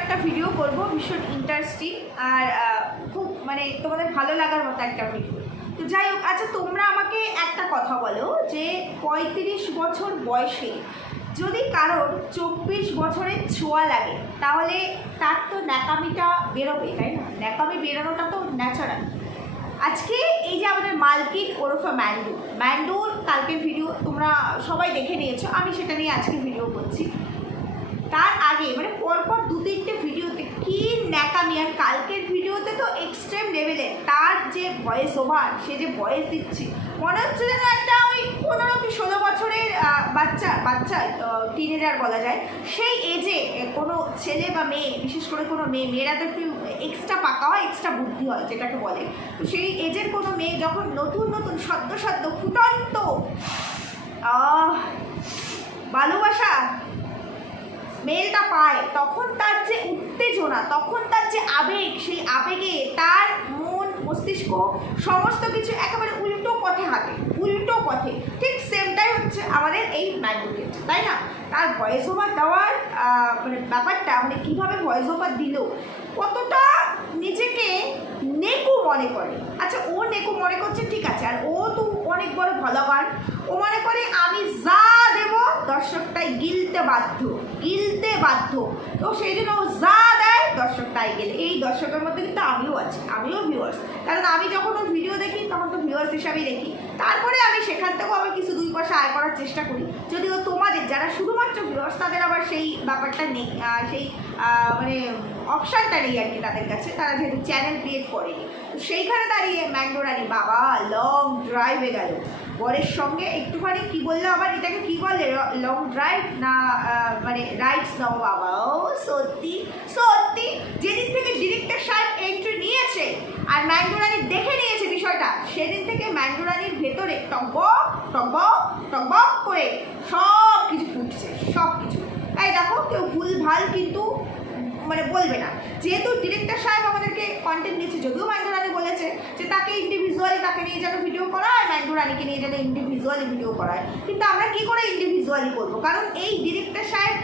একটা ভিডিও করব ভীষণ ইন্টারেস্টিং আর খুব মানে তোমাদের ভালো লাগার মতো একটা ভিডিও। তো যাই হোক, আচ্ছা তোমরা আমাকে একটা কথা বলো যে ৩৫ বছর বয়সে যদি কারোর ২৪ বছরের ছোঁয়া লাগে তাহলে তার তো ন্যাকামিটা বেরোবে, তাই না? ন্যাকামি বেরোনোটা তো ন্যাচারাল। আজকে এই যে আমাদের মালকিন ওরফে ম্যান্ডুর কালকের ভিডিও তোমরা সবাই দেখে নিয়েছো, আমি সেটা নিয়ে আজকে ভিডিও করছি। তার আগে মানে পরপর ২-৩টে ভিডিওতে কি ন্যাকামি, আর কালকের ভিডিওতে তো এক্সট্রিম লেভেলে তার যে ভয়েস ওভার, সে যে ভয়েস দিচ্ছে মনে হচ্ছে যেন একটা ওই ১৫-১৬ বছরের বাচ্চা টিনেজার বলা যায়, সেই এজে কোনো ছেলে বা মেয়ে, বিশেষ করে কোনো মেয়েরা তো একটু এক্সট্রা পাকা হয়, এক্সট্রা বুদ্ধি হয় যেটাকে বলে। তো সেই এজের কোনো মেয়ে যখন নতুন সদ্য ফুটন্ত ভালোবাসা মেলটা পায়, তখন তার যে উত্তেজনা, তখন তার যে আবেগ, সেই আবেগে তার মন মস্তিষ্ক সমস্ত কিছু একেবারে উল্টো পথে হাঁটে, উল্টো পথে। ঠিক সেমটাই হচ্ছে আমাদের এই ম্যান্ডুকে, তাই না? তার ভয়েস ওভার দেওয়ার মানে ব্যাপারটা, মানে কীভাবে ভয়েস ওভার দিল, কতটা নিজেকে নেকু মনে করে। আচ্ছা ও নেকু মনে করছে ঠিক আছে, আর ও তো অনেক বড় ভগবান, ও মনে করে আমি যা দেব দর্শকটাই গিলতে বাধ্য, তো সেই জন্য ও যা দেয় দর্শকটাই গেলে। এই দর্শকের মধ্যে কিন্তু আমিও আছি, আমিও ভিউয়ার্স, কারণ আমি যখন ওর ভিডিও দেখি তখন তো ভিউয়ার্স হিসাবেই দেখি, তারপরে আমি সেখান থেকেও আবার কিছু 2 পয়সা আয় করার চেষ্টা করি। যদিও তোমাদের যারা শুধুমাত্র ভিউয়ার্স তাদের আবার সেই ব্যাপারটা নেই, সেই মানে অপশানটা নেই আর কি তাদের কাছে, তারা যেহেতু চ্যানেল ক্রিয়েট করেনি। তো সেইখানে দাঁড়িয়ে ম্যান্ডো রানী বাবা লং ড্রাইভে গেল বরের সঙ্গে, একটুখানি কি বললো আবার, এটাকে কি বলে, লং ড্রাইভ না মানে রাইডস নাও বাবা। ও সত্যি যেদিন থেকে ডিরেক্টর সাহেব এন্ট্রি নিয়েছে আর ম্যান্ডো রানী দেখে নিয়েছে বিষয়টা, সেদিন থেকে ম্যান্ডো রানীর ভেতরে টকবক করে সব কিছু ফুটছে, সব কিছু। তাই দেখো কেউ ভুলভাল কিন্তু মানে বলবে না, যেহেতু ডিরেক্টর সাহেব আমাদেরকে কন্টেন্ট দিচ্ছে। যদিও ম্যান্ডো রানী বলেছে যে তাকে ইন্ডিভিজুয়ালি তাকে নিয়ে যেন ভিডিও করা হয়, ম্যান্ডো রানীকে নিয়ে যেন ইন্ডিভিজুয়ালি ভিডিও করা হয়, কিন্তু আমরা কি করে ইন্ডিভিজুয়ালি করবো? কারণ এই ডিরেক্টর সাহেব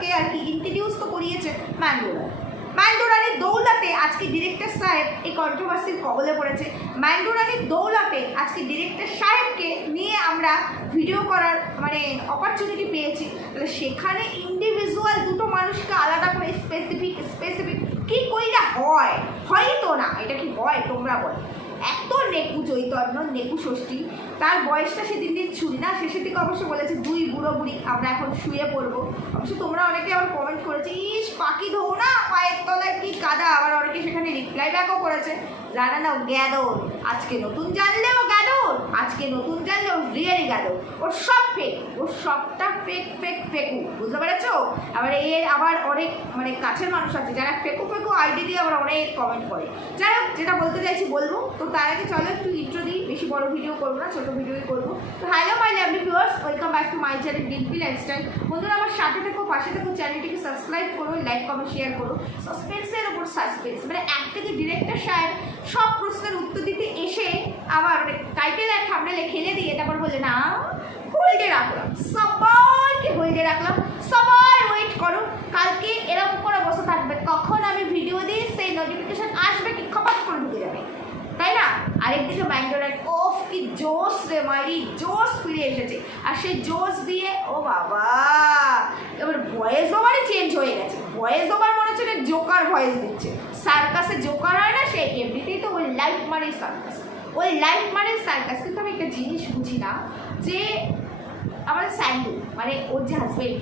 কে আর কি ইন্ট্রোডিউস তো করিয়েছে ম্যান্ডো রানীর দৌলতে আজকে ডিরেক্টর সাহেব এই কন্ট্রোভার্সির কবলে পড়েছে। ম্যান্ডো রানীর দৌলতে আজকে ডিরেক্টর সাহেবকে নিয়ে আমরা ভিডিও করার মানে অপরচুনিটি পেয়েছি। তাহলে সেখানে ইন্ডিভিজুয়াল দুটো মানুষকে আলাদা করে স্পেসিফিক কি কইরা হয় তো না, এটা কি হয় তোমরা বল? এত নেকু চৈতন্য, নেকু ষষ্ঠী, তার বয়সটা সে দিন ছুরি না, শেষের দিকে অবশ্য বলেছে 2 বুড়ো বুড়ি আমরা এখন শুয়ে পড়বো। অবশ্য তোমরা অনেকে আবার কমেন্ট করেছে ইস পাখি ধো না পায়ের তলায় কি কাদা, আবার অনেকে সেখানে রিপ্লাই ব্যাকও করেছে জানা না গ্যাদর, আজকে নতুন জানলেও গ্যাদর, আজকে নতুন জানলেও রিয়েলি গ্যাদর, ওর সব ফেক, ওর সবটা ফেকু, বুঝতে পেরেছো? আবার অনেক মানে কাছের মানুষ আছে যারা ফেকু আইডি দিয়ে আবার অনেক কমেন্ট করে। যাই হোক, যেটা বলতে চাইছি বলবো, তো তার আগে চলো একটু ইন্ট্রো দিই, বেশি বড় ভিডিও করবো না, ছোটো ভিডিওই করবো। তো hello my lovely viewers, welcome back to my channel Dimpy lifestyle. বন্ধুরা আমার সাথে থেকো, পাশে থেকো, চ্যানেলটিকে সাবস্ক্রাইব করো, লাইক কমেন্ট শেয়ার করো। সাসপেন্সের ওপর সাসপেন্স, মানে এক থেকে ডিরেক্টর সাহেব সব প্রশ্নের উত্তর দিতে এসে আবার টাইটেল আর থাম্বনেলে খেলে দিয়ে তারপর বলে না হোল্ডে রাখলাম, সবাইকে হোল্ডে রাখলাম, সবাই ওয়েট করো, কালকে এরকম করে বসে থাকবে, কখন আমি ভিডিও দিই সেই নোটিফিকেশন আসবে কি খপাত করে ঢুকে যাবে, তাই না? আরেকদিকে ম্যান্ডোরান ওফ কি জোশ রে মাইরি, জোশ ফিরে এসেছে, আর সেই জোশ দিয়ে ও বাবা এবার ভয়েস ওভারই চেঞ্জ হয়ে গেছে। ভয়েস ওভার মনে হচ্ছে জোকার ভয়েস দিচ্ছে, সার্কাসে জোকার হয় না, সে এমনিতেই তো ওই লাইফ মানে সার্কাস, কিন্তু আমি একটা জিনিস বুঝি না যে আমাদের স্যান্ডু মানে ওর যে হাজবেন্ড,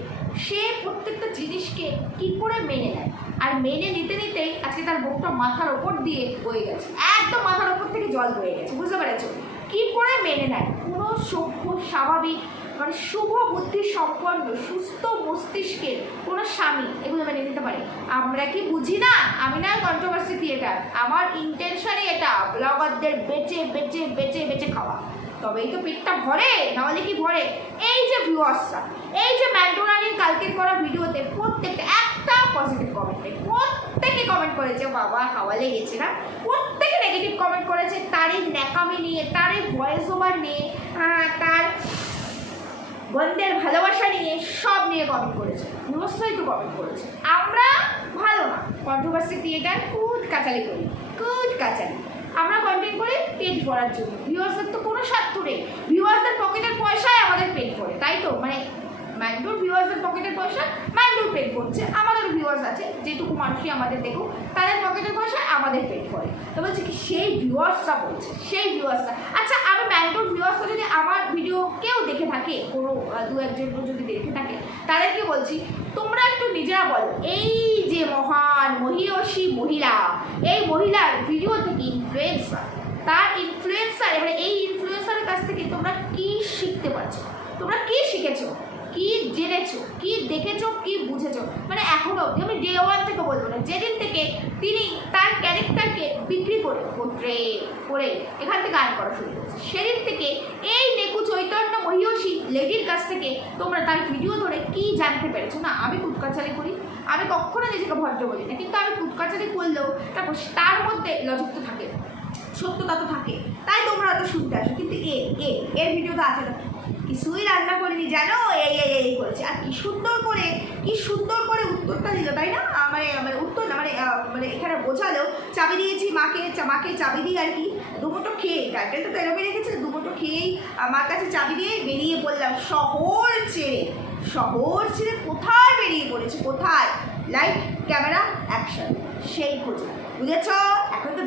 সে প্রত্যেকটা জিনিসকে কি করে মেনে নেয়, আর মেনে নিতেই আজকে তার বউটা মাথার ওপর দিয়ে বয়ে গেছে, একদম মাথার ওপর থেকে জল বয়ে গেছে, বুঝতে পেরেছো? কি করে মেনে নেয় কোনো সভ্য স্বাভাবিক মানে শুভ বুদ্ধি সম্পন্ন সুস্থ মস্তিষ্কের কোনো স্বামী এগুলো মেনে নিতে পারে? আমরা কি বুঝি না? আমি না কন্ট্রোভার্সি ক্রিয়েটার, আমার ইন্টেনশনই এটা ব্লগারদের বেচে খাওয়া, তবেই তো পেটটা ভরে, নাহলে কি ভরে? এই যে ভিউয়ার্সরা, এই যে ম্যান্ডো রানীর কালকের করা ভিডিওতে প্রত্যেকটা একটা পজিটিভ কমেন্ট নেই, প্রত্যেকে কমেন্ট করেছে বাবা খাওয়া লেগেছে না, প্রত্যেকে নেগেটিভ কমেন্ট করেছে তার এই ন্যাকামি নিয়ে, তার এই ভয়েস ওভার নিয়ে, তার বন্ধের ভালোবাসা নিয়ে, সব নিয়ে কমেন্ট করেছে, অবশ্যই তো কমেন্ট করেছে। আমরা ভালো না, কন্ট্রোভার্সি থিয়েটার কুট কাচালি করি, কুট কাচালি। আমরা কন্টেন্ট করে পেট ভরার জন্য, ভিউয়ার্সদের তো কোনো স্বার্থ নেই, ভিউয়ার্সদের পকেটের পয়সায় আমাদের পেট ভরে, তাই তো? মানে ম্যান্ডুর ভিউয়ার্সদের পকেটের পয়সা ম্যান্ডুর পেট ভরছে, আমাদের ভিউয়ার্স আছে যেটুকু মানুষই আমাদের দেখুক তাদের পকেটের পয়সা আমাদের পেট ভরে। তো বলছে কি সেই ভিউয়ার্সরা বলছে, সেই ভিউয়ার্সরা। আচ্ছা, আমি ম্যান্ডুর ভিউয়ার্সরা যদি আমার ভিডিও কেউ দেখে থাকে, কোনো দু একজন যদি দেখে থাকে, তাদেরকে বলছি তোমরা একটু নিজেরা বলো, এই যে মহান মহিয়সী মহিলা, এই মহিলার ভিডিও থেকে ইনফ্লুয়েন্সার, তার ইনফ্লুয়েন্সার, এবারে এই ইনফ্লুয়েন্সারের কাছ থেকে তোমরা কি শিখতে পারছো, তোমরা কি শিখেছো, কি জেনেছো, কি দেখেছো, কি বুঝেছো? মানে এখনো আমি ডে ওয়ান থেকে বলবো না, যেদিন থেকে তিনি তার ক্যারেক্টারকে বিক্রি করে করে এখান থেকে আর্ন করা শুরু করেছে, সেদিন থেকে এই নেকু চৈতন্য মহিয়সী লেডির কাছ থেকে তোমরা তার ভিডিও ধরে কি জানতে পেরেছো? না, আমি কুটকাচালি করি, আমি কখনো নিজেকে ভদ্র বলি না, কিন্তু আমি কুটকাচালি করলেও তারপর তার মধ্যে লজিক তো থাকে, সত্যতা তো থাকে, তাই তোমরা হয়তো শুনতে আসো। কিন্তু এর ভিডিও তো আছে না, কিছুই রান্না করিনি জানো, এই করেছে, আর কি সুন্দর করে উত্তরটা দিল, তাই না? মানে উত্তর না, মানে এখানে বোঝালো, চাবি দিয়েছি মাকে চাবি দিই আর কি, দুমুটো খেয়ে, টাইটেল তো এরকমই রেখেছে, দুমুটো খেয়েই মার কাছে চাবি দিয়ে বেরিয়ে পড়লাম শহর ছেড়ে। কোথায় বেরিয়ে পড়েছে, কোথায়? লাইট ক্যামেরা অ্যাকশন, সেই খোঁজে, বুঝেছ? এখন তো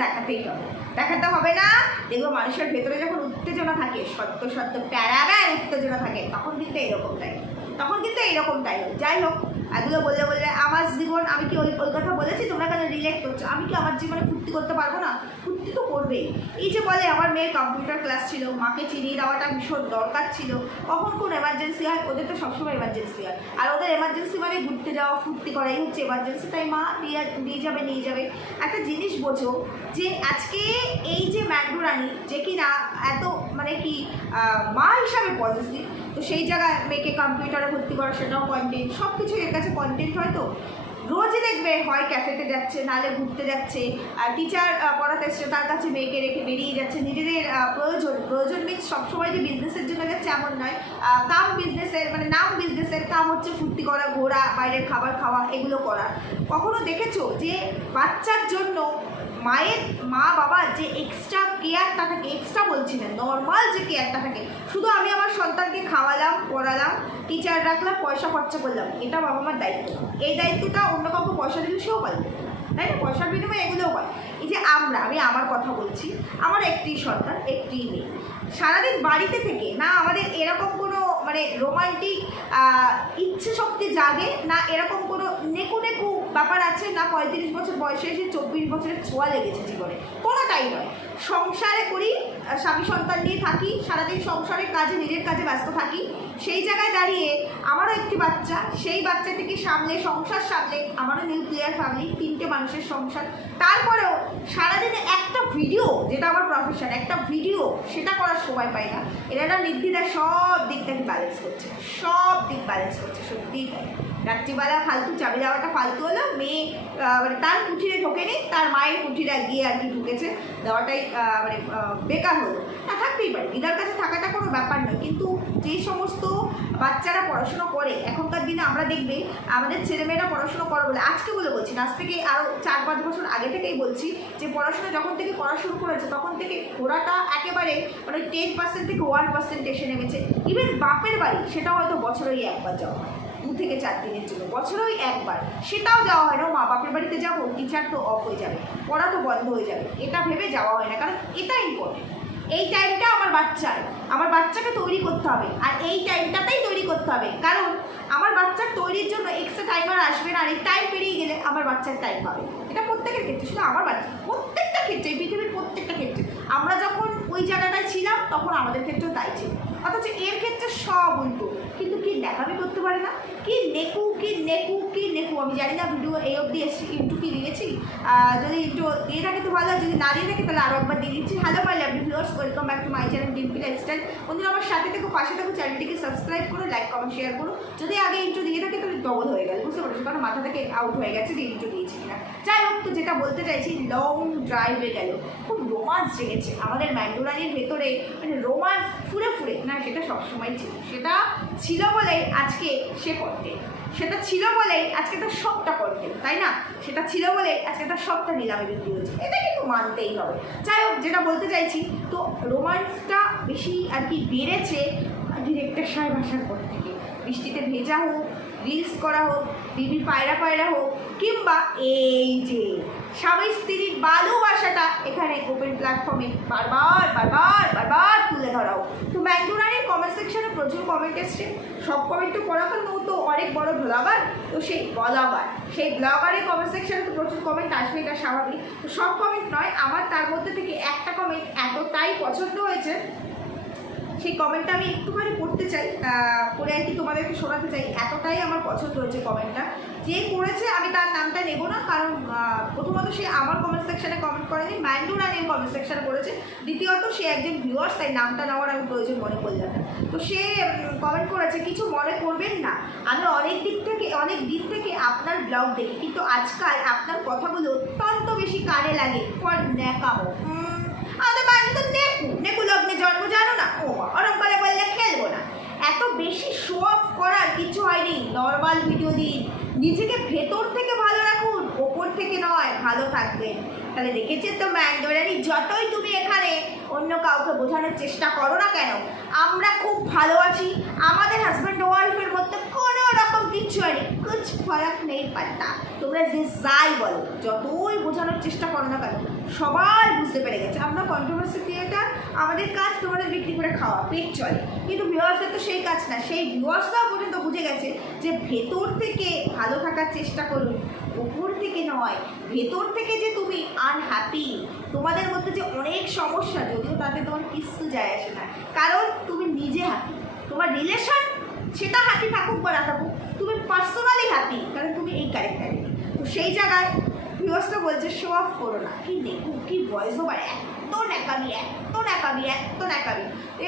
দেখাতে হবে না। দেখবো মানুষের ভেতরে যখন উত্তেজনা থাকে, সত্য প্যারাব্যান উত্তেজনা থাকে, তখন কিন্তু এইরকমটাই হয়। যাই হোক, এগুলো বললে আমার জীবন, আমি কি ওই কথা বলেছি? তোমরা কেন রিলেট করছো? আমি কি আমার জীবনে ফুর্তি করতে পারবো না? ফুর্তি তো করবেই। এই যে বলে আমার মেয়ের কম্পিউটার ক্লাস ছিল, মাকে চিনিয়ে দেওয়াটা ভীষণ দরকার ছিল, কখন কোন এমার্জেন্সি হয়, ওদের তো সবসময় এমার্জেন্সি হয়, আর ওদের এমার্জেন্সি মানে ঘুরতে যাওয়া, ফুর্তি করাই হচ্ছে এমার্জেন্সি, তাই মা নিয়ে যাবে। একটা জিনিস বোঝো যে আজকে এই যে ম্যান্ডু রানী, যে কিনা এত মানে কি মা হিসাবে পজিটিভ, তো সেই জায়গায় মেয়েকে কম্পিউটারে ভর্তি করা, সেটাও কন্টেন্ট, সব কিছু এর কাছে কন্টেন্ট। হয়তো রোজই দেখবে হয় ক্যাফেতে যাচ্ছে, নাহলে ঘুরতে যাচ্ছে, টিচার পড়াতে এসছে, তার কাছে মেয়েকে রেখে বেরিয়ে যাচ্ছে, নিজেদের প্রয়োজন মিনস সবসময় যে বিজনেসের জন্য যাচ্ছে এমন নয়, কাম বিজনেসের, মানে নাম বিজনেসের কাম হচ্ছে ফুর্তি করা, ঘোরা, বাইরের খাবার খাওয়া, এগুলো করা। কখনো দেখেছো যে বাচ্চার জন্য মা বাবার যে এক্সট্রা কেয়ারটা থাকে, এক্সট্রা বলছি না, নর্মাল যে কেয়ারটা থাকে, শুধু আমি আমার সন্তানকে খাওয়ালাম, পড়ালাম, টিচার রাখলাম, পয়সা খরচা করলাম, এটা বাবা মার দায়িত্ব। এই দায়িত্বটা অন্য কাউকে পয়সা দিলে সেও পারবে, তাই না? পয়সার বিনিময়ে এগুলোও হয়। এই যে আমি আমার কথা বলছি, আমার একটি সন্তান, একটি মেয়ে, সারাদিন বাড়িতে থেকে না আমাদের এরকম কোনো মানে রোমান্টিক ইচ্ছে শক্তি জাগে না, এরকম কোনো নেকু ব্যাপার আছে না, 35 বছর বয়সে এসে 24 বছরের ছোঁয়া লেগেছে জীবনে, কোনোটাই নয়। সংসারে করি, স্বামী সন্তান নিয়ে থাকি, সারাদিন সংসারের কাজে, নিজের কাজে ব্যস্ত থাকি, সেই জায়গায় দাঁড়িয়ে আমারও একটি বাচ্চা, সেই বাচ্চাটিকে সামলে, সংসার সামলে, আমারও নিউক্লিয়ার ফ্যামিলি, 3টে মানুষের সংসার, তারপরেও সারাদিনে একটা ভিডিও, যেটা আমার প্রফেশন, একটা ভিডিও, সেটা করার সময় পাই না। এরা নির্দ্বিধায় সব দিকটাকে ব্যালেন্স করছে, সত্যিই তাই। রাত্রিবেলা ফালতু চাবি দেওয়াটা ফালতু হলো, মেয়ে মানে তার কুঠিরে ঢোকেনি, তার মায়ের কুঠিরে গিয়ে আর কি ঢুকেছে, দেওয়াটাই মানে বেকার হলো না। থাকতেই পারে, দিদার কাছে থাকাটা কোনো ব্যাপার নয়, কিন্তু যে সমস্ত বাচ্চারা পড়াশুনো করে এখনকার দিনে, আমরা দেখবে আমাদের ছেলেমেয়েরা পড়াশুনো করে বলে, আজকে বলছি না, আজ থেকে আরও 4-5 বছর আগে থেকেই বলছি যে পড়াশোনা যখন থেকে করা শুরু করেছে, তখন থেকে ঘোরাটা একেবারে মানে 10% থেকে 1% এসে নেমেছে। ইভেন বাপের বাড়ি, সেটা হয়তো বছরেই একবার যাওয়া হয়, 2 থেকে 4 দিনের জন্য, বছরেই একবার, সেটাও যাওয়া হয় না। মা বাপের বাড়িতে যাবো, টিচার তো অফ হয়ে যাবে, পড়া তো বন্ধ হয়ে যাবে, এটা ভেবে যাওয়া হয় না, কারণ এটা ইম্পর্টেন্ট। এই টাইমটা আমার বাচ্চাকে তৈরি করতে হবে, আর এই টাইমটাতেই তৈরি করতে হবে, কারণ আমার বাচ্চার তৈরির জন্য এক্সট্রা টাইম আর আসবে না, আর এই টাইম পেরিয়ে গেলে আমার বাচ্চার টাইম পাবে। এটা প্রত্যেকের ক্ষেত্রে, শুধু আমার বাচ্চা, প্রত্যেকটা ক্ষেত্রে, পৃথিবীর প্রত্যেকটা ক্ষেত্রে। আমরা যখন ওই জায়গাটায় ছিলাম তখন আমাদের ক্ষেত্রেও তাই ছিল, অথচ এর ক্ষেত্রে সব উল্টো। কিন্তু কি দেখাবি করতে পারে না, কি নেকু। আমি জানি না ভিডিও এই অবধি এসেছি, ইন্টু কি দিয়েছি, যদি ইন্টু দিয়ে থাকে তো ভালো, যদি না দিয়ে থাকে তাহলে আরও একবার দিয়ে দিচ্ছি। Hello my lovely viewers, welcome back to my channel Dimpy lifestyle. বন্ধুরা আমার সাথে থেকে পাশে থাকো, চ্যানেলটিকে সাবস্ক্রাইব করো, লাইক কমেন্ট শেয়ার করো। যদি আগে ইন্টু দিয়ে থাকে তাহলে ডবল হয়ে গেল, বুঝতে পারছো, কারণ মাথা থেকে আউট হয়ে গেছে যে ইন্টু দিয়েছি কিনা। যাই হোক, তো যেটা বলতে চাইছি, লং ড্রাইভে গেল, খুব রোমান্স জেগেছে আমাদের ম্যান্ডু রানীর ভেতরে, মানে রোমান্স ফুরে না, সেটা সবসময় ছিল, সেটা ছিল বলেই আজকে সে করতে। সেটা ছিল বলেই আজকে তার সবটা কন্টেন্ট, তাই না? সেটা ছিল বলে আজকে তার সবটা নিলামে বিক্রি হয়েছে, এটা কিন্তু মানতেই হবে। যাই হোক, যেটা বলতে চাইছি, তো রোমান্সটা বেশি আর কি বেড়েছে ডিরেক্টর সাহেব আসার পর থেকে। বৃষ্টিতে ভেজা হোক, রিলস করা হোক, টিভি পায়রা পায়রা হোক, কিংবা এই যে স্বামী স্ত্রীর ভালোবাসাটা এখানে ওপেন প্ল্যাটফর্মে বারবার বারবার বারবার তুলে ধরা হোক। তো ম্যান্ডুরানির কমেন্ট সেকশনে প্রচুর কমেন্ট এসছে, সব কমেন্ট তো পড়া কারণ ও তো অনেক বড় ব্লগার, তো সেই ব্লগারের কমেন্ট সেকশনে তো প্রচুর কমেন্ট আসবে, এটা স্বাভাবিক। তো সব কমেন্ট নয়, আমার তার মধ্যে থেকে একটা কমেন্ট এতটাই পছন্দ হয়েছে, সেই কমেন্টটা আমি একটুখানি পড়তে চাই, পড়ে আর কি তোমাদেরকে শোনাতে চাই। এতটাই আমার পছন্দ হয়েছে কমেন্টটা। যে করেছে আমি তার নামটা নেব না, কারণ প্রথমত সে আমার কমেন্ট সেকশানে কমেন্ট করেনি, ম্যান্ডুরানির কমেন্ট সেকশানে করেছে। দ্বিতীয়ত সে একজন ভিউয়ার্স, তাই নামটা নেওয়ার আমি প্রয়োজন মনে করলাম না। তো সে কমেন্ট করেছে, কিছু মনে করবেন না, আমি অনেক দিন থেকে আপনার ব্লগ দেখি, কিন্তু আজকাল আপনার কথাগুলো অত্যন্ত বেশি কানে লাগে ফর ন্যাকামো। আমাদের বাড়ি তো নেকু লগ্নে জন্ম, জানো না? ও ওরম করে বললে খেলবো না। এত বেশি শো অফ করার কিছু হয়নি, নর্মাল ভিডিও দিন, নিজেকে ভেতর থেকে ভালো রাখুন, ওপর থেকে নয়, ভালো থাকবেন। তাহলে দেখেছেন তো ম্যান্ডুরানি, যতই তুমি এখানে অন্য কাউকে বোঝানোর চেষ্টা করো না কেন, আমরা খুব ভালো আছি, আমাদের হাজব্যান্ড ওয়াইফের মধ্যে কোনো রকম কিচ্ছু হয়নি, কুছ ফরক নেই পাত্তা। তোমরা যে যাই বলো, যতই বোঝানোর চেষ্টা করো না কেন, সবাই বুঝতে পেরে গেছে আমরা কন্ট্রোভার্সি ক্রিয়েটার, আমাদের কাজ তোমাদের বিক্রি করে খাওয়া, পেট চলে। কিন্তু ভিউয়ার্সের তো সেই কাজ না, সেই ভিউয়ার্সরাও পর্যন্ত বুঝে গেছে যে ভেতর থেকে ভালো থাকার চেষ্টা করুন, উপর থেকে নয়। ভেতর থেকে যে তুমি আনহ্যাপি, তোমাদের মধ্যে যে অনেক সমস্যা, যদিও তাতে তোমার কিচ্ছু যায় আসে না, কারণ তুমি নিজে হ্যাপি, তোমার রিলেশন সেটা হ্যাপি থাকুক বা না থাকুক, তুমি পার্সোনালি হ্যাপি, কারণ তুমি এই ক্যারেক্টারে। তো সেই জায়গায় ভিউয়ার্সরা বলছে শো অফ করো না, কি নেকু, কি ভয়েস ওভার, এত ন্যাকামি,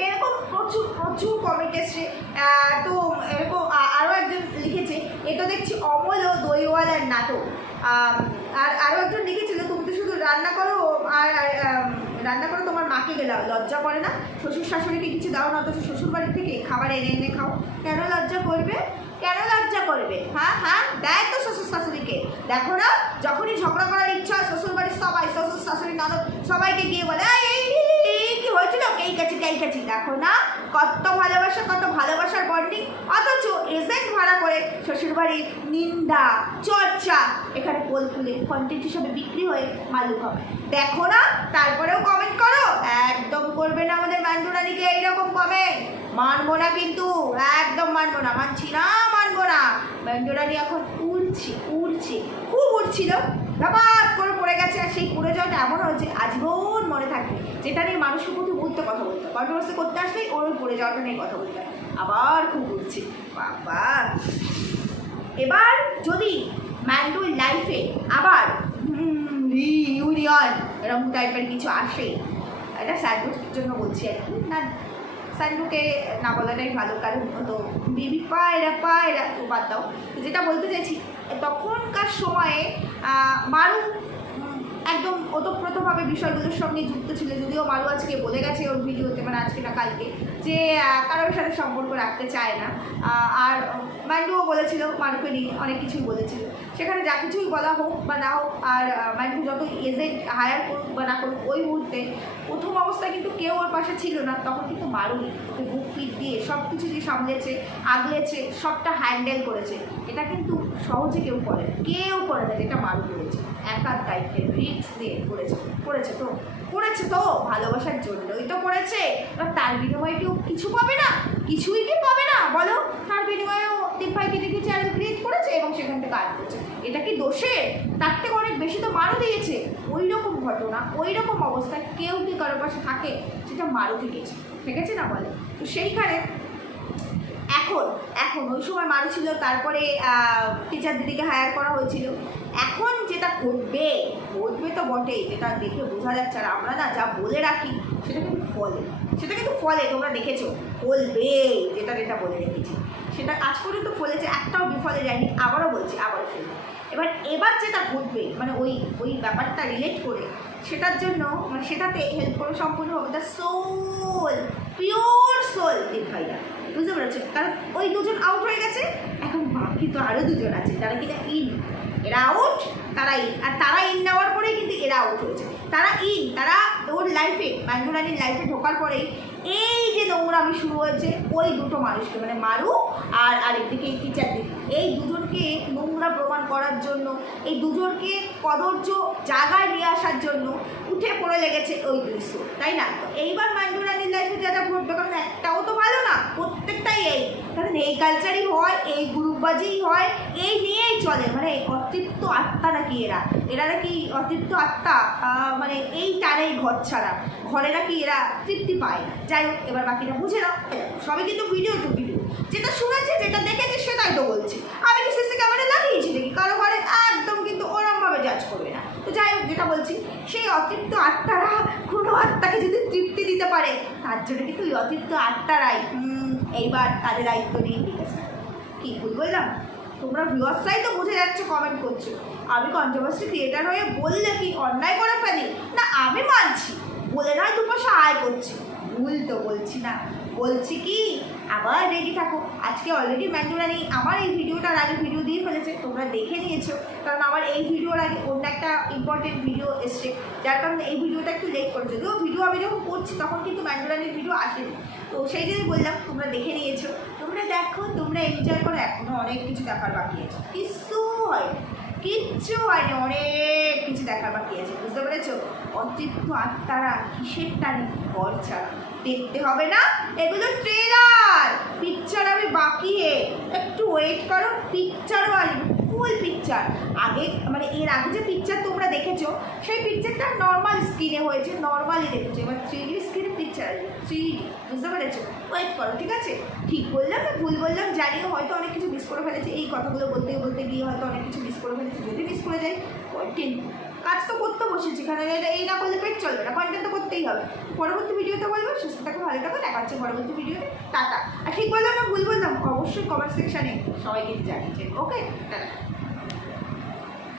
এরকম প্রচুর কমেন্ট এসছে। তো এরকম আরও একজন লিখেছে, এটা দেখছি অমল ও দইওয়ালার নাটক। আর আরও একজন লিখেছিল, তুমি তো শুধু রান্না করো তোমার মাকে গেলাম, লজ্জা করে না? শ্বশুর শাশুড়িকে কিছু দাও না, অথচ শ্বশুর বাড়ি থেকে খাবার এনে খাও, কেন লজ্জা করবে? হ্যাঁ দেয় তো শ্বশুর শাশুড়িকে। দেখো না, যখনই ঝগড়া করার ইচ্ছা হয় শ্বশুর বাড়ির সবাই, শ্বশুর শাশুড়ি ননদ সবাইকে গিয়ে বলে কি হয়েছিল, কেই কাছি। দেখো না কত ভালোবাসা, কত ভালোবাসার বন্ডিং, অথচ এজেন্ট ভাড়া করে শ্বশুরবাড়ির নিন্দা চর্চা এখানে পোল খুলে কন্টেন্ট হিসাবে বিক্রি হয়ে মালুক হবে। দেখো না, তারপরেও কমেন্ট করো। একদম করবে না আমাদের ম্যান্ডুরানিকে এইরকম কমেন্ট, মানবো না, কিন্তু একদম মানবো না, মানবো না। ম্যান্ডুরানি এখন খুব উড়ছিল, হঠাৎ করে পড়ে গেছে, আর সেই পড়ে যাওয়াটা এমন হয়েছে আজীবন মনে থাকবে, যেটা নিয়ে মানুষের প্রতি উঠতে কথা বলতে, কন্ট্রোভার্সি করতে আসলেই ওর পড়ে যাওয়াটা নিয়ে কথা বলতে হয়, আবার খুব উঠছে বাবা। এবার যদি ম্যান্ডুর লাইফে আবার রিইউনিয়ন এরকম টাইপের কিছু আসে, এটা স্যান্ডুর জন্য বলছি আর কি, না স্যান্ডুকে না বলাটাই ভালো, কারণ তো বেবি পায়রা তো বাদ দাও। যেটা বলতে চাইছি, তখনকার সময়ে মারু একদম ওতপ্রোতভাবে বিষয়গুলোর সঙ্গে যুক্ত ছিল, যদিও মারু আজকে বলে গেছে ওর ভিডিওতে, মানে আজকে না কালকে, যে কারোর সাথে সম্পর্ক রাখতে চায় না। আর ম্যান্ডুও বলেছিল, মারুকে নিয়ে অনেক কিছুই বলেছিল, সেখানে যা কিছুই বলা হোক বা না হোক, আর ম্যান্ডু যত এজেন্ট হায়ার করুক বা না করুক, ওই মুহূর্তে প্রথম অবস্থায় কিন্তু কেউ ওর পাশে ছিল না, তখন কিন্তু মারুই ওকে বুক পিট দিয়ে সব কিছু দিয়ে সামলেছে, আগলেছে, সবটা হ্যান্ডেল করেছে। এটা কিন্তু সহজে কেউ করে না, যেটা মারু করেছে, একার দায়িত্বে রিস্ক দিয়ে করেছে তো ভালোবাসার জন্যই তো করেছে। এবার তার বিনিময়ে কেউ কিছু পাবে না, কিছুই কি পাবে না বলো? তার বিনিময়েও দীপভাইকে দেখে চ্যানেল ক্রিয়েট করেছে এবং সেখান থেকে কাজ করছে, এটা কি দোষের? তার থেকে অনেক বেশি তো মারু দিয়েছে। ওই রকম ঘটনা, ওই রকম অবস্থায় কেউ কি কারোর পাশে থাকে, সেটা মারুতি গেছে, ঠিক আছে না বলে? তো সেইখানে এখন ওই সময় মারু ছিল, তারপরে টিচার দিদিকে হায়ার করা হয়েছিল। এখন যেটা ঘটবে তো বটেই, যেটা দেখে বোঝা যাচ্ছে, আর আমরা না যা বলে রাখি সেটা কিন্তু ফলে তোমরা দেখেছো, ফলবে, যেটা বলে রেখেছি সেটা আজ পর্যন্ত ফলেছে, একটাও বিফলে যায়নি। আবারও বলছি, আবারও ফেলবে। এবার যেটা ঘটবে, মানে ওই ব্যাপারটা রিলেট করে, সেটার জন্য মানে সেটাতে হেল্প করে সম্পূর্ণভাবে দ্য সোল, পিওর সোল দীপ ভাইয়া, বুঝতে পেরেছো? কারণ ওই দুজন আউট হয়ে গেছে, এখন কিন্তু আরও দুজন আছে যারা কিনা ইন, এরা আউট, তারা ইন, আর তারা ইন নেওয়ার পরেই কিন্তু এরা আউট হয়েছে। তারা ইন, তারা ওর লাইফে, মাঞ্জুরানির লাইফে ঢোকার পরেই এই যে নোংরামি শুরু হয়েছে ওই দুটো মানুষকে, মানে মারু আর আরেকদিকে এই টিচার দিদি, এই দুজনকে নোংরা প্রমাণ করার জন্য, এই দুজনকে কদর্য জায়গায় নিয়ে আসার জন্য উঠে পড়ে লেগেছে ওই দৃশ্য, তাই না? এইবার মাঞ্জুরানির লাইফে যা যা ঘটবে, কারণ একটাও তো ভালো না, প্রত্যেকটাই এই, কারণ এই কালচারই হয়, এই গ্রুপবাজিই হয়, এই নিয়েই চলে। মানে অতৃপ্ত আত্মা নাকি এরা, এরা নাকি অতৃপ্ত আত্মা, মানে এই টানেই ঘর ছাড়া, ঘরে নাকি এরা তৃপ্তি পায়। যাই হোক, এবার বাকিটা বুঝে নাও। সবই কিন্তু ভিডিও টু ভিডিও, যেটা শুনেছে যেটা দেখেছে সেটাই তো বলছি। আমি কি সিসি ক্যামেরা লাগিয়েছি দেখি কারো ঘরে, একদম কিন্তু ওরমভাবে জাজ করবে না। তো যাই হোক, যেটা বলছি, সেই অতৃপ্ত আত্মারা কোনো আত্মাকে যদি তৃপ্তি দিতে পারে, তার জন্য কিন্তু ওই অতৃপ্ত আত্মারাই এইবার তাদের দায়িত্ব নিয়ে দিতেছে। কি ভুল বললাম? তোমরা ভিউয়ার্সরাই তো বুঝে যাচ্ছ, কমেন্ট করছো। আমি কন্ট্রোভার্সি ক্রিয়েটার হয়ে বললে কি অন্যায় করে ফেলি? না, আমি মানছি, বলে নয় দু পয়সা আয় করছি, ভুল তো বলছি না। বলছি কি, আবার রেডি থাকো। আজকে অলরেডি মাঞ্জুরানি আমার এই ভিডিওটার আগে ভিডিও দিয়ে ফেলেছে, তোমরা দেখে নিয়েছো, কারণ আমার এই ভিডিওর আগে অন্য একটা ইম্পর্টেন্ট ভিডিও এসছে, যার কারণে এই ভিডিওটা একটু লেট করে। যদিও ভিডিও আমি যখন করছি তখন কিন্তু মাঞ্জুরানির ভিডিও আসেনি, তো সেই জন্যই বললাম তোমরা দেখে নিয়েছো, তোমরা দেখো, তোমরা এনজয় করো। এখনও অনেক কিছু দেখার বাকি আছে, কিচ্ছু হয়নি, কিচ্ছু হয়নি, অনেক কিছু দেখার বাকি আছে, বুঝতে পেরেছো? অতৃপ্ত আত্মারা কিসের টানে ঘর ছাড়া দেখতে হবে না, এগুলো ট্রেলার, পিকচার আমি বাকি, একটু ওয়েট করো, পিকচারও আসবে, ফুল পিকচার। আগে মানে এর আগে যে পিকচার তোমরা দেখেছো সেই পিকচারটা নর্মাল স্ক্রিনে হয়েছে, নর্মালি দেখেছো, এবার 3D স্ক্রিনে পিকচার আসবে, 3D, বুঝতে পেরেছো? ওয়েট করো, ঠিক আছে? ঠিক বললাম না ভুল বললাম জানিও, হয়তো অনেক কিছু মিস করে ফেলেছি, এই কথাগুলো বলতে বলতে গিয়ে হয়তো অনেক কিছু মিস করে ফেলেছি। যদি মিস করে যাই, কন্টেন্ট কাজ তো করতে বসেছি, এখানে এই না করলে পেট চলবে না, কন্টেন্ট তো করতেই হবে। পরবর্তী ভিডিওতে বলবো, সুস্থ থাকো, ভালো থাকো, দেখা হচ্ছে পরবর্তী ভিডিওতে। টাটা। আর ঠিক বললাম না ভুল বললাম, অবশ্যই কমেন্ট সেকশানে সবাই কিন্তু জানিয়েছেন। ওকে, টাটা।